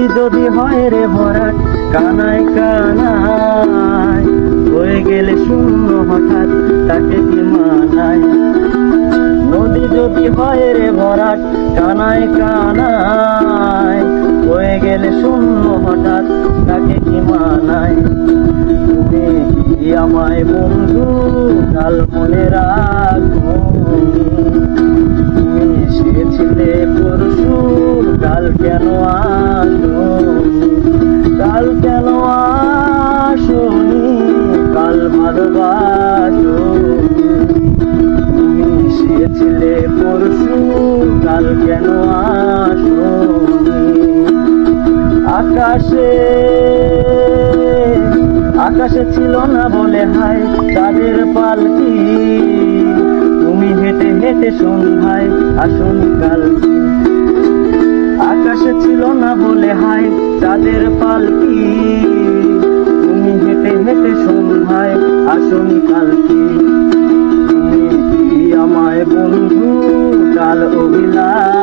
নদী যদি হয় রে ভরাট কানায় কানায়, হয়ে গেলে শূন্য হঠাৎ তাকে কি মানায়? নদী যদি হয় রে ভরাট কানায় কানায়, হয়ে গেলে শূন্য হঠাৎ তাকে কি মানায়? তুমি কি আমায় বন্ধু কাল মনে রাখো? তুমি এসেছিলে পরশু, কাল কেন আসোনি? কাল কেন আসোনি? কাল ভালোবাসোনি? তুমি এসেছিলে পরশু, কাল কেন আসোনি? আকাশে আকাশে ছিল না বলে হায় চাঁদের পালকি, তুমি হেঁটে হেঁটে সন্ধ্যায় আসোনি কালকে। আকাশে ছিল না বলে হায় চাঁদের পালকি, তুমি হেঁটে হেঁটে সন্ধ্যায় আসোনি কালকে। তুমি কি আমায় বন্ধু কাল অভিলাষ